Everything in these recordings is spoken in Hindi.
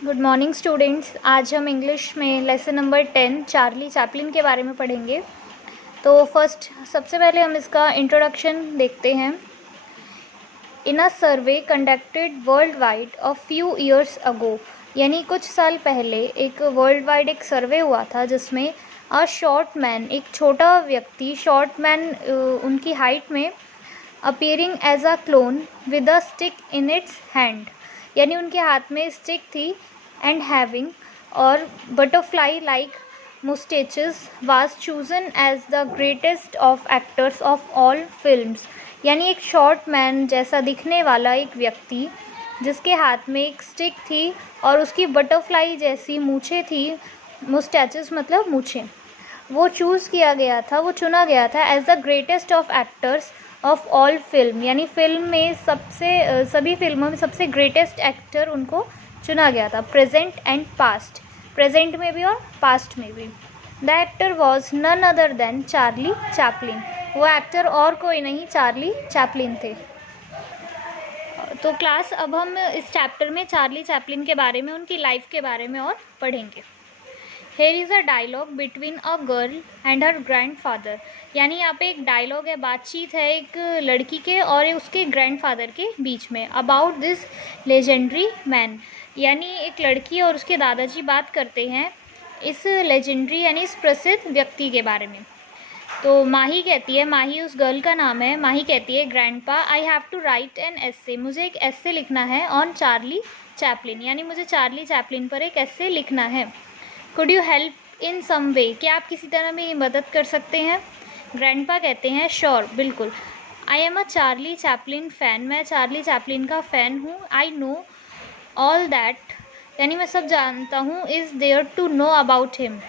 Good morning students. आज हम इंग्लिश में लेसन नंबर 10 चार्ली चैपलिन के बारे में पढ़ेंगे। तो सबसे पहले हम इसका इंट्रोडक्शन देखते हैं। In a survey conducted world wide a few years ago, यानी कुछ साल पहले एक वर्ल्ड वाइड एक सर्वे हुआ था जिसमें अ शॉर्ट मैन, एक छोटा व्यक्ति, शॉर्ट मैन उनकी हाइट में, appearing as a clone with a stick in its hand, यानी उनके हाथ में स्टिक थी, एंड हैविंग और butterfly like moustaches was chosen as the greatest of actors of all films, यानी एक शॉर्ट मैन जैसा दिखने वाला एक व्यक्ति जिसके हाथ में एक स्टिक थी और उसकी बटरफ्लाई जैसी मूछें थी, मुस्टैचेस मतलब मूछें, वो चूज़ किया गया था, वो चुना गया था as the greatest of actors of all film, यानी फिल्म में सभी फिल्मों में सबसे ग्रेटेस्ट एक्टर उनको चुना गया था, प्रेजेंट एंड पास्ट, प्रेजेंट में भी और पास्ट में भी। The actor was none other than Charlie Chaplin, वो एक्टर और कोई नहीं चार्ली चैपलिन थे। तो क्लास, अब हम इस चैप्टर में चार्ली चैपलिन के बारे में, उनकी लाइफ के बारे में और पढ़ेंगे। Here is a dialogue between a girl and her grandfather, यानी यहाँ पे एक डायलॉग है, बातचीत है एक लड़की के और उसके ग्रैंडफादर के बीच में, अबाउट दिस लेजेंडरी मैन, यानी एक लड़की और उसके दादाजी बात करते हैं इस लेजेंडरी यानी इस प्रसिद्ध व्यक्ति के बारे में। तो माही कहती है, माही उस गर्ल का नाम है, माही कहती है grandpa I have to write an essay, मुझे एक एस्से लिखना है ऑन चार्ली चैपलिन, यानी मुझे चार्ली चैपलिन पर एक एस्से लिखना है। कुड यू हेल्प इन सम वे, क्या आप किसी तरह मेरी मदद कर सकते हैं? ग्रैंडपा कहते हैं श्योर, बिल्कुल। I am a Charlie Chaplin fan, मैं चार्ली चैपलिन का फ़ैन हूँ। आई नो ऑल दैट, यानी मैं सब जानता हूँ, is there to know about him,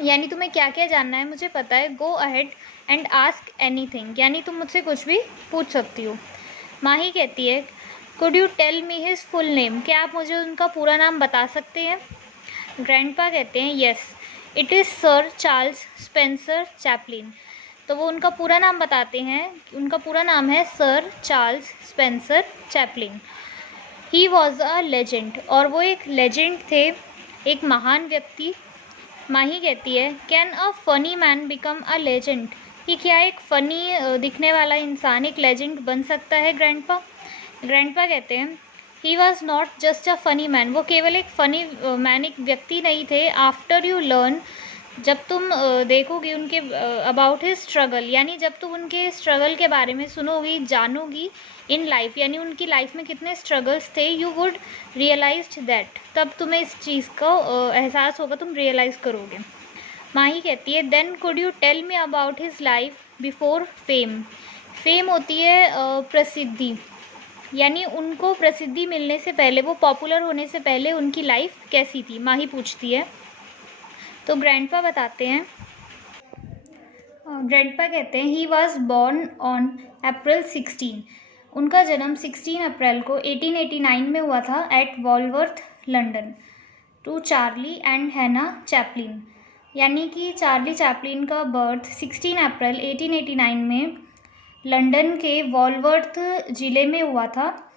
यानी तुम्हें क्या क्या जानना है मुझे पता है। Go ahead and ask anything, यानी तुम मुझसे कुछ भी पूछ सकती हो। माही कहती है could you tell me his full name, क्या आप मुझे उनका पूरा नाम बता सकते हैं? ग्रैंडपा कहते हैं yes, it is sir Charles Spencer Chaplin, तो वो उनका पूरा नाम बताते हैं, उनका पूरा नाम है sir Charles Spencer Chaplin. He was a legend, और वो एक लेजेंड थे, एक महान व्यक्ति। माही कहती है can a funny man become a legend, कि क्या एक फ़नी दिखने वाला इंसान एक लेजेंड बन सकता है? ग्रैंडपा कहते हैं he was not just a funny man, वो केवल एक फ़नी मैन, एक व्यक्ति नहीं थे। आफ्टर यू लर्न, जब तुम देखोगी उनके अबाउट हिज स्ट्रगल, यानी जब तुम उनके स्ट्रगल के बारे में सुनोगी, जानोगी इन लाइफ, यानी उनकी लाइफ में कितने स्ट्रगल्स थे, यू वुड रियलाइज दैट, तब तुम्हें इस चीज़ का एहसास होगा, तुम रियलाइज़ करोगे। माही कहती है then could you tell me about his life before fame, fame होती है प्रसिद्धि, यानी उनको प्रसिद्धि मिलने से पहले, वो पॉपुलर होने से पहले उनकी लाइफ कैसी थी, माही पूछती है। तो ग्रैंडपा बताते हैं, ग्रैंडपा कहते हैं he was born on April 16, उनका जन्म 16 अप्रैल को 1889 में हुआ था at Walworth London, to Charlie and Hannah Chaplin, यानी कि चार्ली चैपलिन का बर्थ 16 अप्रैल 1889 में लंदन के वॉलवर्थ ज़िले में हुआ था,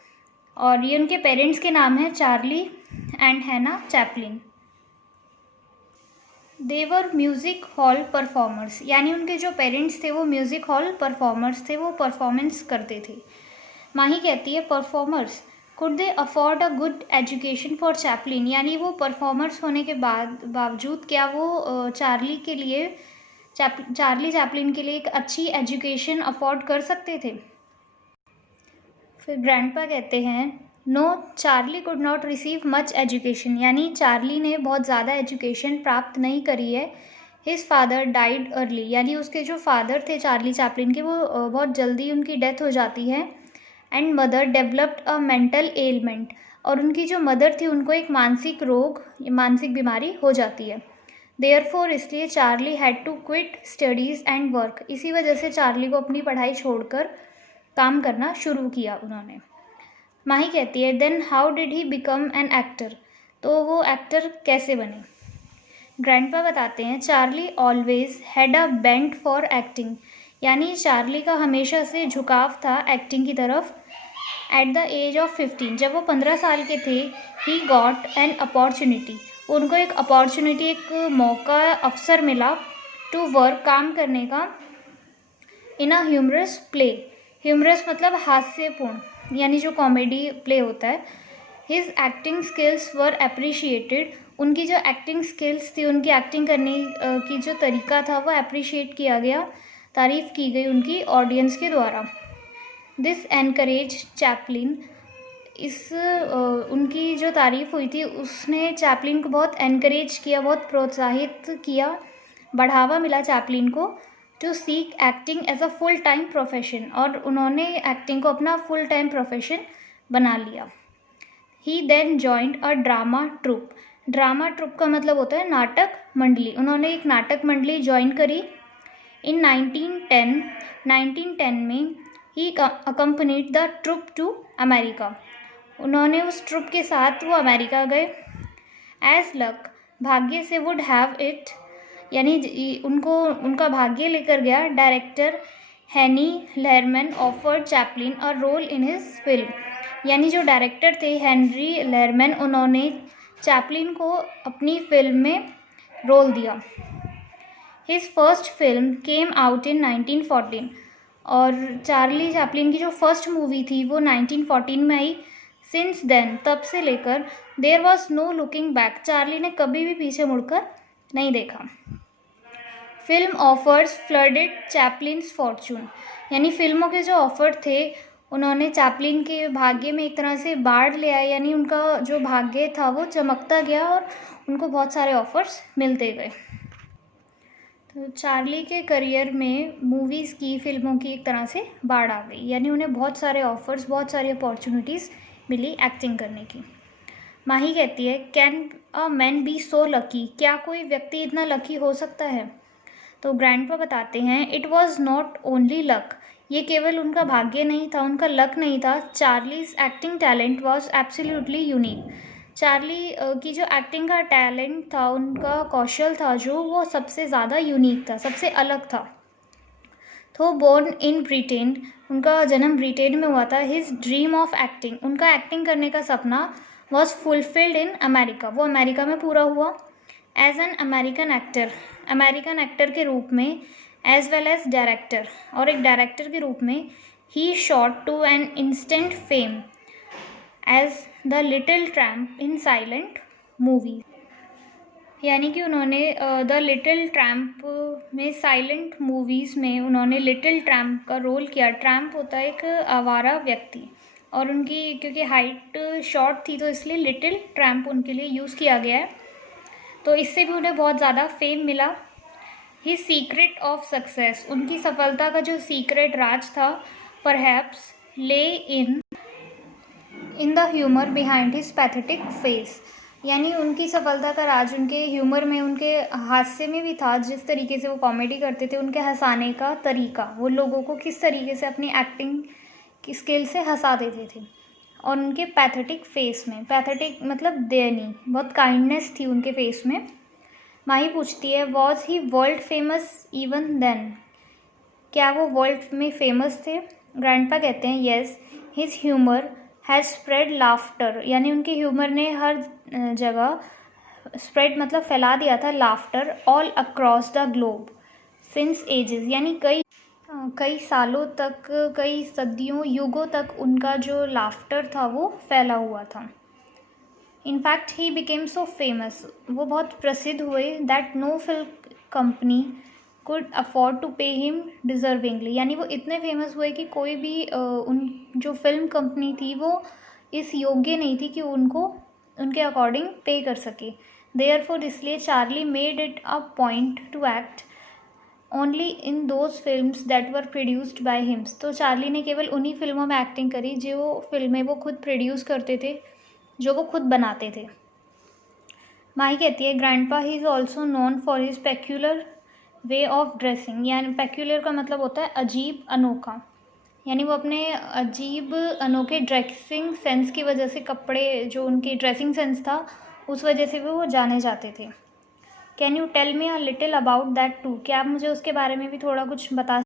और ये उनके पेरेंट्स के नाम हैं Charlie and Hannah Chaplin. They were music hall performers, यानी उनके जो पेरेंट्स थे वो म्यूज़िक हॉल परफॉर्मर्स थे, वो परफॉर्मेंस करते थे। माही कहती है performers could they afford a good education for Chaplin, यानी वो परफॉर्मर्स होने के बावजूद क्या वो चार्ली चैपलिन के लिए एक अच्छी एजुकेशन अफोर्ड कर सकते थे? फिर ग्रैंडपा कहते हैं no Charlie could not receive much education, यानी चार्ली ने बहुत ज़्यादा एजुकेशन प्राप्त नहीं करी है। हिज फादर डाइड अर्ली, यानी उसके जो फादर थे चार्ली चैपलिन के, वो बहुत जल्दी उनकी डेथ हो जाती है। And mother developed a mental ailment, और उनकी जो मदर थी उनको एक मानसिक रोग, मानसिक बीमारी हो जाती है। देयरफॉर, इसलिए Charlie had to quit studies and work, इसी वजह से चार्ली को अपनी पढ़ाई छोड़कर काम करना शुरू किया उन्होंने। माही कहती है then how did he become an actor, तो वो एक्टर कैसे बने? ग्रैंडपा बताते हैं Charlie always had a bent for acting, यानी चार्ली का हमेशा से झुकाव था एक्टिंग की तरफ। एट द एज ऑफ 15, जब वो 15 साल के थे, ही गॉट एन अपॉर्चुनिटी, उनको एक अपॉर्चुनिटी, एक मौका, अवसर मिला टू वर्क, काम करने का, इन अ ह्यूमरस प्ले। ह्यूमरस मतलब हास्यपूर्ण, यानी जो कॉमेडी प्ले होता है। हिज एक्टिंग स्किल्स वर अप्रिशिएटेड, उनकी जो एक्टिंग स्किल्स थी, उनकी एक्टिंग करने की जो तरीका था वो अप्रिशिएट किया गया, तारीफ़ की गई उनकी ऑडियंस के द्वारा। दिस एनकरेज चैपलिन, उनकी जो तारीफ़ हुई थी उसने चैपलिन को बहुत एनकरेज किया, बहुत प्रोत्साहित किया, बढ़ावा मिला चैपलिन को to seek acting as a full time profession, और उन्होंने एक्टिंग को अपना फुल टाइम प्रोफेशन बना लिया। He then joined a drama troupe, drama troupe का मतलब होता है नाटक मंडली, उन्होंने एक नाटक मंडली ज्वाइन करी। इन 1910 में he accompanied the troupe to America, उन्होंने उस ट्रूप के साथ वो अमेरिका गए। एज लक, भाग्य से, वुड हैव इट, यानी उनका भाग्य लेकर गया, director Henry Lehrman offered Chaplin a role in his film, यानी जो डायरेक्टर थे हेनरी लेहरमैन, उन्होंने चैपलिन को अपनी फिल्म में रोल दिया। His first film came out in 1914, और चार्ली चैपलिन की जो फर्स्ट मूवी थी वो 1914 में आई। सिंस देन, तब से लेकर, there was no looking back, Charlie ने कभी भी पीछे मुड़कर नहीं देखा। Film offers flooded Chaplin's fortune, यानी फिल्मों के जो ऑफर थे उन्होंने चैपलिन के भाग्य में एक तरह से बाढ़ ले आए, यानी उनका जो भाग्य था वो चमकता गया और उनको बहुत सारे ऑफर्स मिलते गए। तो चार्ली के करियर में मूवीज़ की, फिल्मों की एक तरह से बाढ़ आ गई, यानी उन्हें बहुत सारे ऑफर्स, बहुत सारी अपॉर्चुनिटीज़ मिली एक्टिंग करने की। माही कहती है, can a man B so lucky, क्या कोई व्यक्ति इतना लकी हो सकता है? तो ग्रैंडपा बताते हैं, it was not only luck, ये केवल उनका भाग्य नहीं था, उनका लक नहीं था। Charlie's acting talent was absolutely unique, Charlie की जो एक्टिंग का टैलेंट था, उनका कौशल था जो, वो सबसे ज़्यादा यूनिक था, सबसे अलग था। तो बोर्न इन ब्रिटेन, उनका जन्म ब्रिटेन में हुआ था। हिज ड्रीम ऑफ एक्टिंग, उनका एक्टिंग करने का सपना वॉज फुलफिल्ड इन अमेरिका, वो अमेरिका में पूरा हुआ। एज एन अमेरिकन एक्टर के रूप में, एज वेल एज डायरेक्टर, और एक डायरेक्टर के रूप में, he shot to an instant fame as the little tramp in silent movie, यानी कि उन्होंने द लिटिल ट्रैम्प में, साइलेंट मूवीज़ में उन्होंने लिटिल ट्रैम्प का रोल किया। ट्रैम्प होता है एक आवारा व्यक्ति, और उनकी क्योंकि हाइट शॉर्ट थी तो इसलिए लिटिल ट्रैम्प उनके लिए यूज़ किया गया है, तो इससे भी उन्हें बहुत ज़्यादा फेम मिला। ही सीक्रेट ऑफ सक्सेस, उनकी सफलता का जो सीक्रेट राज था, परहैप्स ले in the humour behind his pathetic face, यानी उनकी सफलता का राज उनके ह्यूमर में, उनके हास्य में भी था। जिस तरीके से वो कॉमेडी करते थे, उनके हंसाने का तरीका, वो लोगों को किस तरीके से अपनी एक्टिंग की स्किल से हंसा देते थे, और उनके पैथेटिक फेस में, पैथेटिक मतलब दयनीय, बहुत काइंडनेस थी उनके फेस में। माही पूछती है, was he world famous even then, क्या वो वर्ल्ड में फेमस थे? ग्रैंडपा कहते हैं, yes, his humour has spread laughter, यानी उनके ह्यूमर ने हर जगह, स्प्रेड मतलब फैला दिया था, laughter all across the globe since ages, यानी कई सालों तक, कई सदियों, युगों तक उनका जो लाफ्टर था वो फैला हुआ था। In fact he became so famous, वो बहुत प्रसिद्ध हुए, that no film company could afford to pay him deservingly, यानी वो इतने फेमस हुए कि कोई भी उन जो फिल्म कंपनी थी वो इस योग्य नहीं थी कि उनको उनके अकॉर्डिंग पे कर सके। देयरफॉर, इसलिए Charlie made it a point two act only in those films that were produced by him, तो चार्ली ने केवल उन्हीं फिल्मों में एक्टिंग करी जो फिल्में वो खुद प्रोड्यूस करते थे, जो वो खुद बनाते थे। माही कहती है, grandpa he is also known for his peculiar way of dressing, यानी पेक्यूलर का मतलब होता है अजीब, अनोखा, यानी वो अपने अजीब अनोखे ड्रेसिंग सेंस की वजह से, कपड़े जो उनकी ड्रेसिंग सेंस था उस वजह से वो जाने जाते थे। Can you tell me a little about that too, क्या आप मुझे उसके बारे में भी थोड़ा कुछ बता?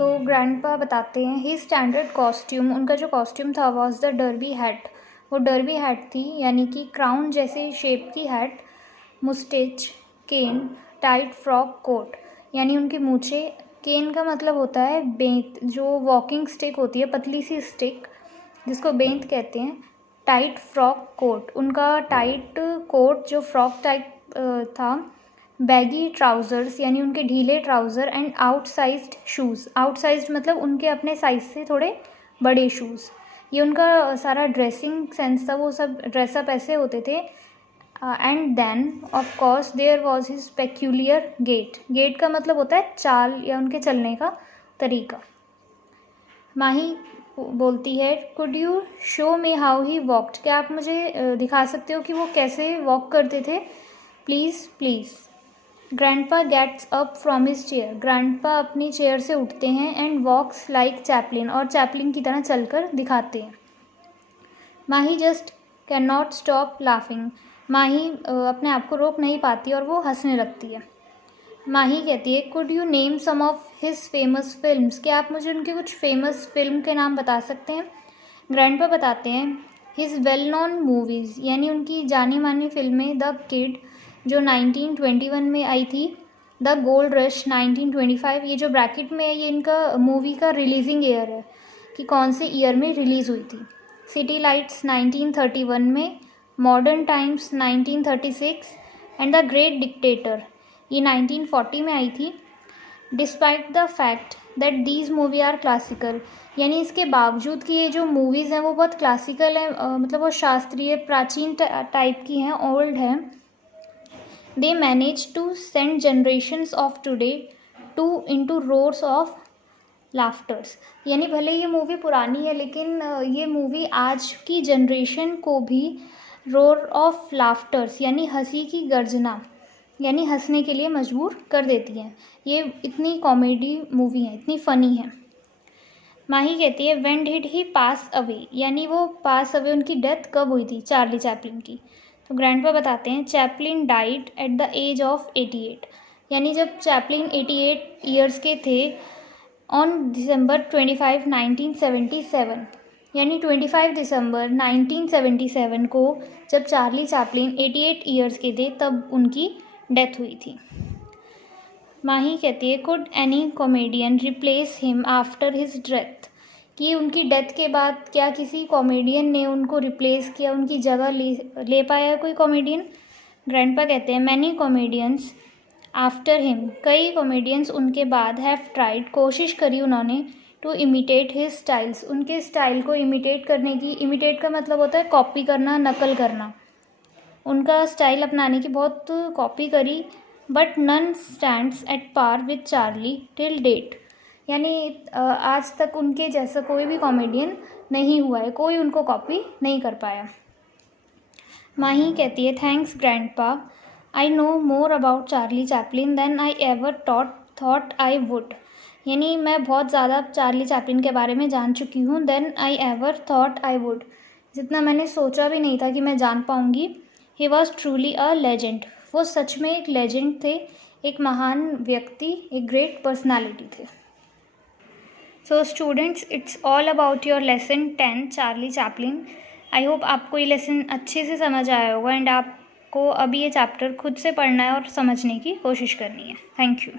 तो ग्रैंडपा बताते हैं ही स्टैंडर्ड कॉस्ट्यूम, उनका जो कॉस्ट्यूम था वॉज द डर्बी हैट, वो डर्बी हैट थी यानी कि क्राउन जैसे शेप की हैट, मुस्टेच, केन, टाइट फ्रॉक कोट, यानी उनकी मूछे, केन का मतलब होता है बेंत, जो वॉकिंग स्टिक होती है पतली सी स्टिक जिसको बेंत कहते हैं, टाइट फ्रॉक कोट, उनका टाइट कोट जो फ्रॉक टाइप था, बैगी ट्राउज़र्स यानी उनके ढीले ट्राउज़र, एंड आउटसाइज्ड शूज़, आउटसाइज्ड मतलब उनके अपने साइज़ से थोड़े बड़े शूज़। ये उनका सारा ड्रेसिंग सेंस था, वो सब ड्रेसअप ऐसे होते थे। And then of course there was his peculiar gait, gait का मतलब होता है चाल या उनके चलने का तरीका। माही बोलती है could you show me how he walked, क्या आप मुझे दिखा सकते हो कि वो कैसे वॉक करते थे, please please. Grandpa gets up from his chair, grandpa अपनी चेयर से उठते हैं, एंड वॉक्स लाइक चैपलिन, और चैपलिन की तरह चलकर दिखाते हैं। Mahi just can not stop laughing, Mahi अपने आप को रोक नहीं पाती और वो हंसने लगती है। माही कहती है could you name some of his famous films, क्या आप मुझे उनके कुछ फेमस फिल्म के नाम बता सकते हैं। ग्रैंडपा बताते हैं हिज वेल नोन मूवीज़, यानी उनकी जानी मानी फिल्में, द किड जो 1921 में आई थी, द गोल्ड रश 1925, ये जो ब्रैकेट में है ये इनका मूवी का रिलीजिंग ईयर है कि कौन से ईयर में रिलीज़ हुई थी, सिटी लाइट्स 1931 में, modern times 1936, and the great dictator ये 1940 में आई थी। Despite the fact that these movie are classical, यानी इसके बावजूद कि ये जो मूवीज़ हैं वो बहुत क्लासिकल हैं, मतलब वो शास्त्रीय प्राचीन टाइप की हैं, ओल्ड हैं। They manage to send generations of today to into roars of laughters, यानी भले ये मूवी पुरानी है लेकिन ये मूवी आज की जनरेशन को भी रोर ऑफ लाफ्टर्स यानी हंसी की गर्जना, यानी हंसने के लिए मजबूर कर देती है। ये इतनी कॉमेडी मूवी है, इतनी फ़नी है। माही कहती है when did he pass away, यानी वो पास अवे उनकी डेथ कब हुई थी चार्ली चैपलिन की। तो ग्रैंडपा बताते हैं Chaplin died at the age of 88, यानी जब चैपलिन 88 ईयर्स के थे ऑन December 25, 1977, यानी 25 दिसंबर 1977 को जब चार्ली चैपलिन 88 ईयर्स के थे तब उनकी डेथ हुई थी। माही कहती है could any comedian replace him after his death, कि उनकी डेथ के बाद क्या किसी कॉमेडियन ने उनको रिप्लेस किया, उनकी जगह ले पाया कोई कॉमेडियन। ग्रैंडपा कहते हैं मैनी कॉमेडियंस आफ्टर हिम, कई कॉमेडियंस उनके बाद हैव ट्राइड, कोशिश करी उन्होंने, टू इमिटेट हिज स्टाइल्स, उनके स्टाइल को इमिटेट करने की, इमिटेट का मतलब होता है कॉपी करना, नकल करना, उनका स्टाइल अपनाने की बहुत कॉपी करी, but none stands at par with Charlie till date, यानी आज तक उनके जैसा कोई भी कॉमेडियन नहीं हुआ है, कोई उनको कॉपी नहीं कर पाया। माही कहती है thanks grandpa, I know more about Charlie Chaplin than I ever thought I would, यानी मैं बहुत ज़्यादा चार्ली चैपलिन के बारे में जान चुकी हूँ, than I ever thought I would, जितना मैंने सोचा भी नहीं था कि मैं जान पाऊँगी। He was truly a legend, वो सच में एक लेजेंड थे, एक महान व्यक्ति, एक ग्रेट पर्सनैलिटी थे। So students it's all about your lesson 10 Charlie Chaplin. I hope आपको ये लेसन अच्छे से समझ आया होगा एंड आपको अभी ये चैप्टर खुद से पढ़ना है और समझने की कोशिश करनी है। Thank you.